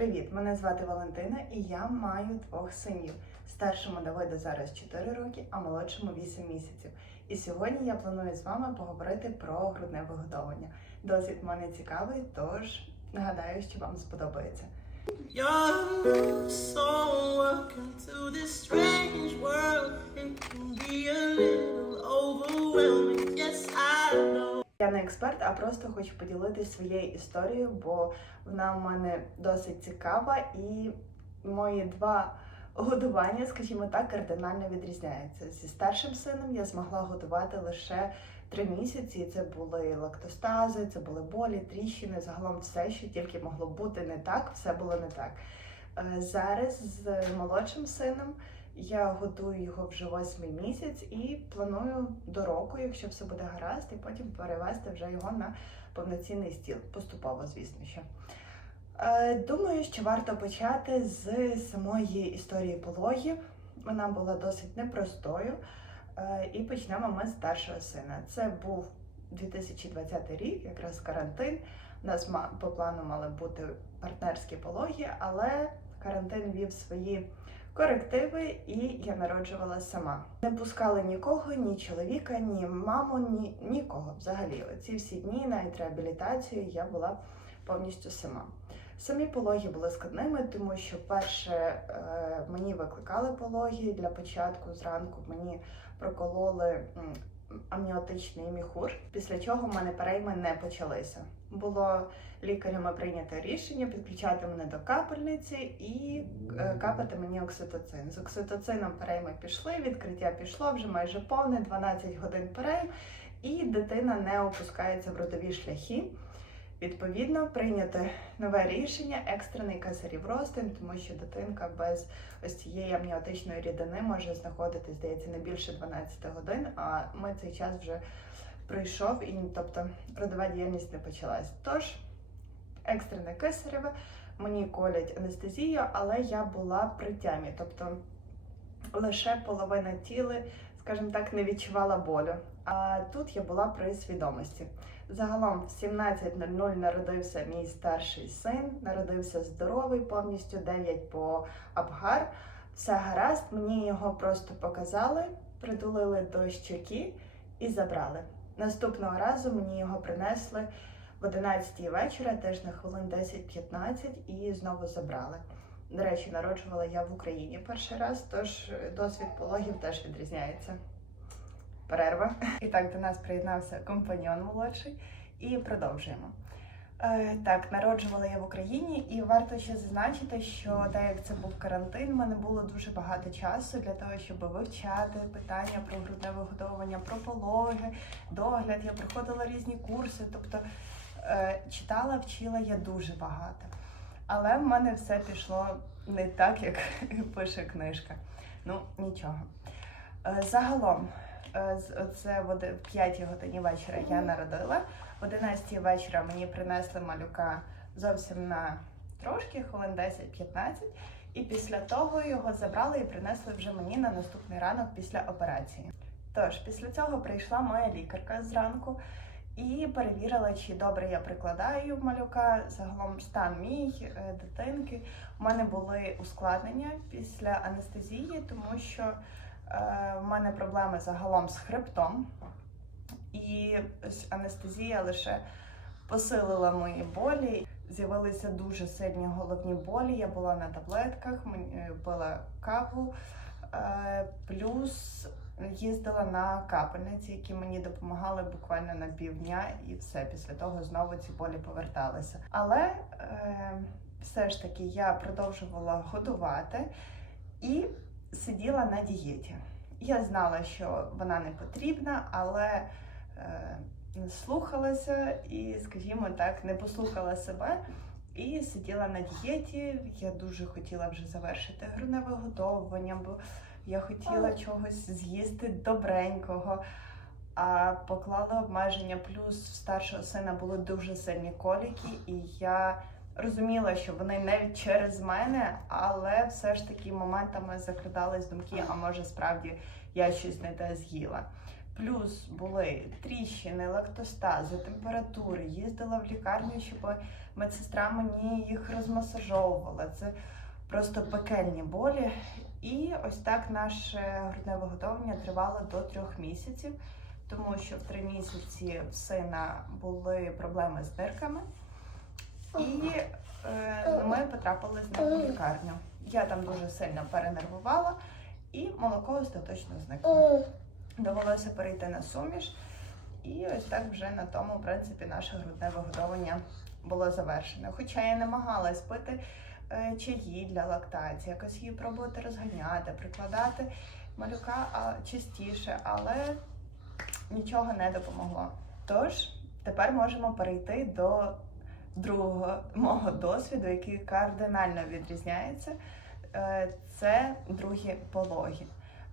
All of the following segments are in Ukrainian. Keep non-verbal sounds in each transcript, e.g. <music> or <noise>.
Привіт! Мене звати Валентина і я маю двох синів. Старшому Давиду зараз 4 роки, а молодшому 8 місяців. І сьогодні я планую з вами поговорити про грудне вигодовування. Досвід мене цікавий, тож нагадаю, що вам сподобається. Yes, I. Я не експерт, а просто хочу поділитися своєю історією, бо вона в мене досить цікава, і мої два годування, скажімо так, кардинально відрізняються. Зі старшим сином я змогла готувати лише три місяці. Це були лактостази, це були болі, тріщини. Загалом все, що тільки могло бути не так, все було не так. Е, Зараз з молодшим сином я готую його вже восьмий місяць і планую до року, якщо все буде гаразд, і потім перевести вже його на повноцінний стіл. Поступово, звісно, що. Е, Думаю, що варто почати з самої історії пологів. Вона була досить непростою. Е, І почнемо ми з старшого сина. Це був 2020 рік, якраз карантин. У нас по плану мали бути партнерські пологи, але карантин вів свої корективи, і я народжувала сама. Не пускали нікого, ні чоловіка, ні маму, ні нікого. Взагалі, ці всі дні, навіть реабілітацію, я була повністю сама. Самі пологи були складними, тому що перше е, мені викликали пологи для початку зранку. Мені прокололи амніотичний міхур, після чого в мене перейми не почалися. Було лікарями прийнято рішення підключати мене до капельниці і е, капати мені окситоцин. З окситоцином перейми пішли, відкриття пішло вже майже повне 12 годин перейм, і дитина не опускається в родові шляхи. Відповідно, прийнято нове рішення екстрений кесарів розтин, тому що дитинка без ось цієї амніотичної рідини може знаходитись, здається, не більше 12 годин. А ми цей час вже пройшов, і тобто родова діяльність не почалась. Тож екстрене кесареве, мені колять анестезію, але я була при тямі, тобто лише половина тіла, скажімо так, не відчувала болю. А тут я була при свідомості. Загалом в 17.00 народився мій старший син, народився здоровий, повністю 9 по Абгар. Все гаразд, мені його просто показали, притулили до щоки і забрали. Наступного разу мені його принесли в 11 вечора, теж на хвилин 10-15, і знову забрали. До речі, народжувала я в Україні перший раз, тож досвід пологів теж відрізняється. Перерва. І так до нас приєднався компаньон молодший, і продовжуємо. Е, так, народжувала я в Україні, і варто ще зазначити, що так як це був карантин, в мене було дуже багато часу для того, щоб вивчати питання про грудне вигодовування, про пологи, догляд. Я проходила різні курси, тобто е, читала, вчила я дуже багато. Але в мене все пішло не так, як <laughs> пише книжка. Ну, нічого. Е, Загалом, е, в в 5 годині вечора я народила. В 11 вечора мені принесли малюка зовсім на трошки, хвилин 10-15. І після того його забрали і принесли вже мені на наступний ранок після операції. Тож, після цього прийшла моя лікарка зранку і перевірила, чи добре я прикладаю малюка, загалом стан мій, е, дитинки. У мене були ускладнення після анестезії, тому що е, в мене проблеми загалом з хребтом. І анестезія лише посилила мої болі. З'явилися дуже сильні головні болі. Я була на таблетках, е, пила каву, е, плюс їздила на капельниці, які мені допомагали буквально на півдня, і все після того знову ці болі поверталися. Але е, все ж таки я продовжувала годувати і сиділа на дієті. Я знала, що вона не потрібна, але е, слухалася і, скажімо так, не послухала себе. І сиділа на дієті. Я дуже хотіла вже завершити грудне виготовлення, бо я хотіла чогось з'їсти добренького. А поклала обмеження, плюс в старшого сина були дуже сильні коліки, і я розуміла, що вони не через мене, але все ж таки моментами закрадались думки, а може справді я щось не те з'їла. Плюс були тріщини, лактостази, температури. Їздила в лікарню, щоб медсестра мені їх розмасажовувала. Це просто пекельні болі. І ось так наше грудне виготовлення тривало до трьох місяців, тому що в три місяці в сина були проблеми з нирками, і е, ми потрапили з ним в лікарню. Я там дуже сильно перенервувала, і молоко остаточно зникло. Довелося перейти на суміш, і ось так вже на тому, в принципі, наше грудне вигодовування було завершено. Хоча я намагалась пити чаї для лактації, якось її пробувати розганяти, прикладати малюка частіше, але нічого не допомогло. Тож тепер можемо перейти до другого мого досвіду, який кардинально відрізняється. Е, Це другі пологи.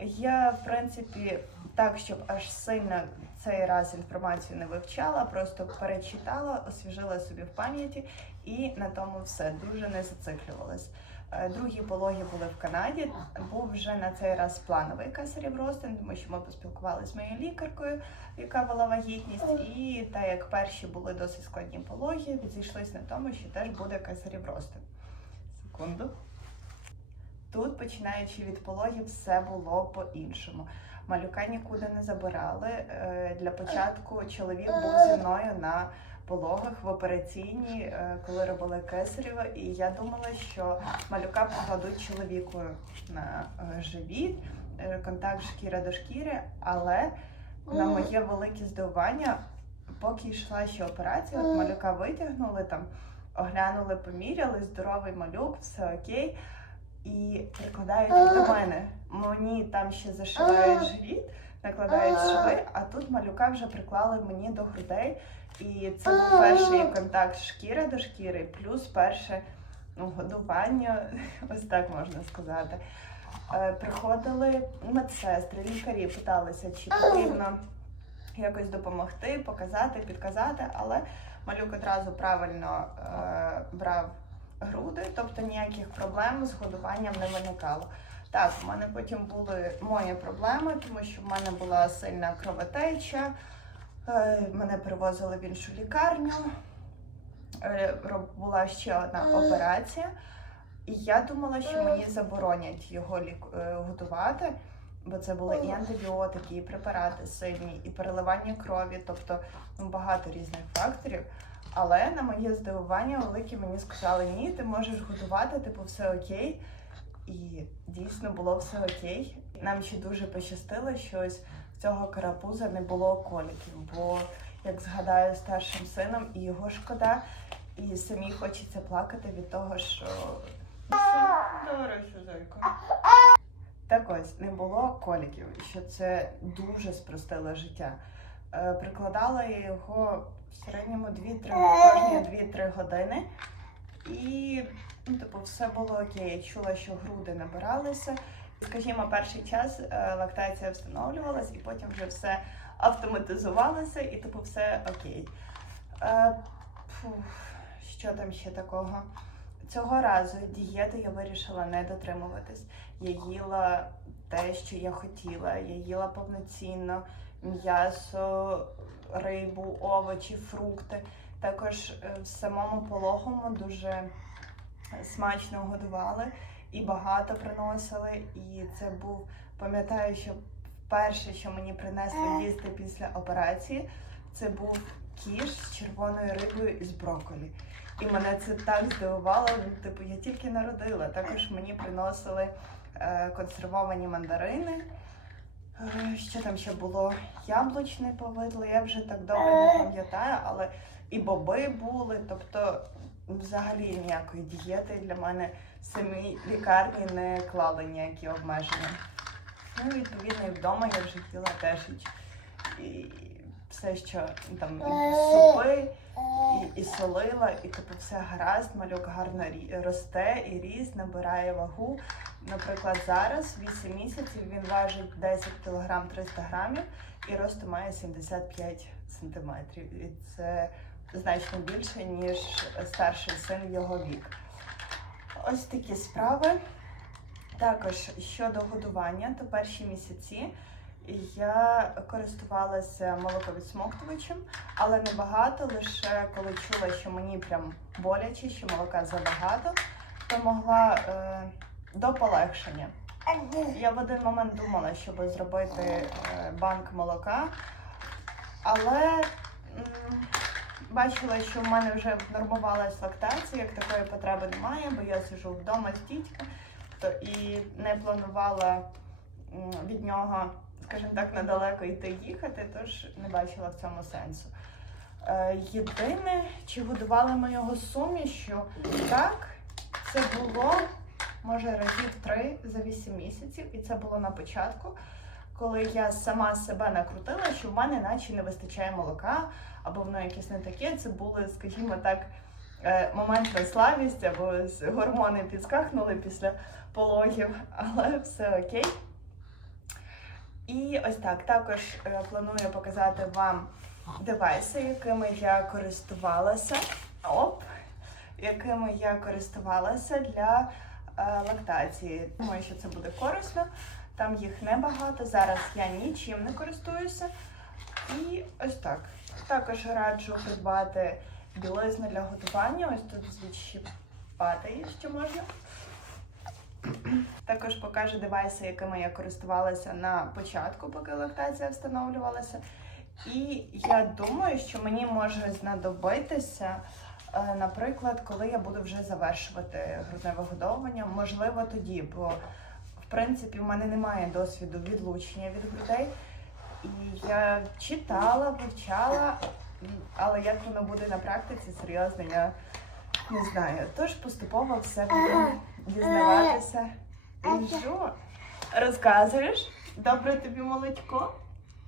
Я, в принципі, так, щоб аж сильно цей раз інформацію не вивчала, просто перечитала, освіжила собі в пам'яті і на тому все дуже не зациклювалась. Е, Другі пологи були в Канаді. Був вже на цей раз плановий кесарів розтин, тому що ми поспілкувалися з моєю лікаркою, яка вела вагітність, і так як перші були досить складні пологи, відійшлися на тому, що теж буде кесарів розтин. Секунду. Тут, починаючи від пологів, все було по-іншому. Малюка нікуди не забирали. Е, Для початку чоловік був зі мною на пологах в операційній, е, коли робили кесарєво, і я думала, що малюка покладуть чоловіку на е, живіт, контакт шкіра до шкіри, але на моє велике здивування, поки йшла ще операція, от малюка витягнули там, оглянули, поміряли, здоровий малюк, все окей. І прикладають до мене. Мені там ще зашивають живіт, накладають шви, а тут малюка вже приклали мені до грудей. І це був перший контакт шкіри до шкіри, плюс перше ну, годування, <laughs> ось так можна сказати. Е, Приходили медсестри, лікарі питалися, чи потрібно якось допомогти, показати, підказати, але малюк одразу правильно е, брав груди, тобто ніяких проблем з годуванням не виникало. Так, у мене потім були мої проблеми, тому що в мене була сильна кровотеча, е, мене перевозили в іншу лікарню, е, була ще одна операція, і я думала, що мені заборонять його е, годувати, бо це були і антибіотики, і препарати сильні, і переливання крові, тобто ну, багато різних факторів. Але на моє здивування, великі мені сказали, ні, ти можеш готувати, типу, все окей. І дійсно було все окей. Нам ще дуже пощастило, що ось в цього карапуза не було коліків, бо як згадаю старшим сином, і його шкода, і самі хочеться плакати від того, що Добре. Так ось не було коліків, що це дуже спростило життя. Е, Прикладала я його в середньому 2-3 кожні 2-3 години. І ну, типу, все було окей. Я чула, що груди набиралися. Скажімо, перший час е, лактація встановлювалась, і потім вже все автоматизувалося, і типу все окей. Е, фух, що там ще такого? Цього разу дієти я вирішила не дотримуватись. Я їла те, що я хотіла. Я їла повноцінно м'ясо, рибу, овочі, фрукти. Також е, в самому пологому дуже смачно годували і багато приносили. І це був, пам'ятаю, що перше, що мені принесли їсти після операції, це був кіш з червоною рибою і з брокколі. І мене це так здивувало. ну, Типу, я тільки народила. Також мені приносили е, консервовані мандарини. Е, Що там ще було? Яблучне повидло, я вже так добре не пам'ятаю, але і боби були. Тобто, взагалі ніякої дієти для мене в самій лікарні не клали ніякі обмеження. Ну, і, відповідно, і вдома я вже їла теж і, і все, що там супи, і, і солила, і типу все гаразд, малюк гарно росте і ріс, набирає вагу. Наприклад, зараз 8 місяців він важить 10 кг 300 грамів і росту має 75 сантиметрів. І це значно більше, ніж старший син його вік. Ось такі справи. Також щодо годування, то перші місяці я користувалася молоковідсмоктувачем, але не багато, лише коли чула, що мені прям боляче, що молока забагато, то могла е, до полегшення. Я в один момент думала, щоб зробити е, банк молока, але м, бачила, що в мене вже нормувалась лактація, як такої потреби немає, бо я сижу вдома з дітьми, і не планувала від нього, скажімо так, недалеко йти їхати, тож не бачила в цьому сенсу. Е, Єдине, чи годували ми його сумішю, так, це було може разів три за 8 місяців, і це було на початку, коли я сама себе накрутила, що в мене наче не вистачає молока, або воно якесь не таке. Це були, скажімо так, е, моментна слабість, або гормони підскахнули після пологів, але все окей. І ось так, також е, планую показати вам девайси, якими я користувалася. Оп! Якими я користувалася для е, лактації. Думаю, що це буде корисно. Там їх небагато. Зараз я нічим не користуюся. І ось так. Також раджу придбати білизну для готування. Ось тут відщипати її ще можна. Також покажу девайси, якими я користувалася на початку, поки лактація встановлювалася. І я думаю, що мені може знадобитися, е, наприклад, коли я буду вже завершувати грудне вигодовування, можливо, тоді, бо в принципі в мене немає досвіду відлучення від грудей. І я читала, вивчала, але як воно буде на практиці, серйозно, я не знаю. Тож поступово все буду дізнаватися. І що? Розказуєш? Добре тобі молочко?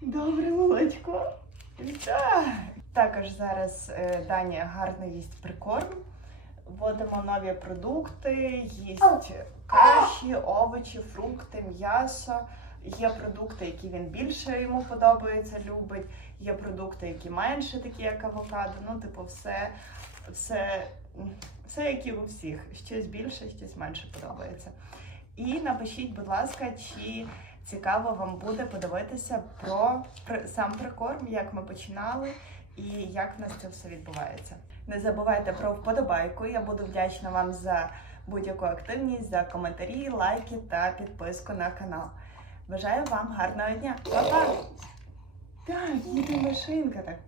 Добре молочко. Так. Також зараз е, Даня гарно їсть прикорм. Вводимо нові продукти, їсть каші, овочі, фрукти, м'ясо. Є продукти, які він більше йому подобається, любить. Є продукти, які менше, такі як авокадо. Ну, типу, все, все, все як і у всіх. Щось більше, щось менше подобається. І напишіть, будь ласка, чи цікаво вам буде подивитися про сам прикорм, як ми починали і як в нас це все відбувається. Не забувайте про вподобайку. Я буду вдячна вам за будь-яку активність, за коментарі, лайки та підписку на канал. Бажаю вам гарного дня. Па-па! Так, їде машинка так.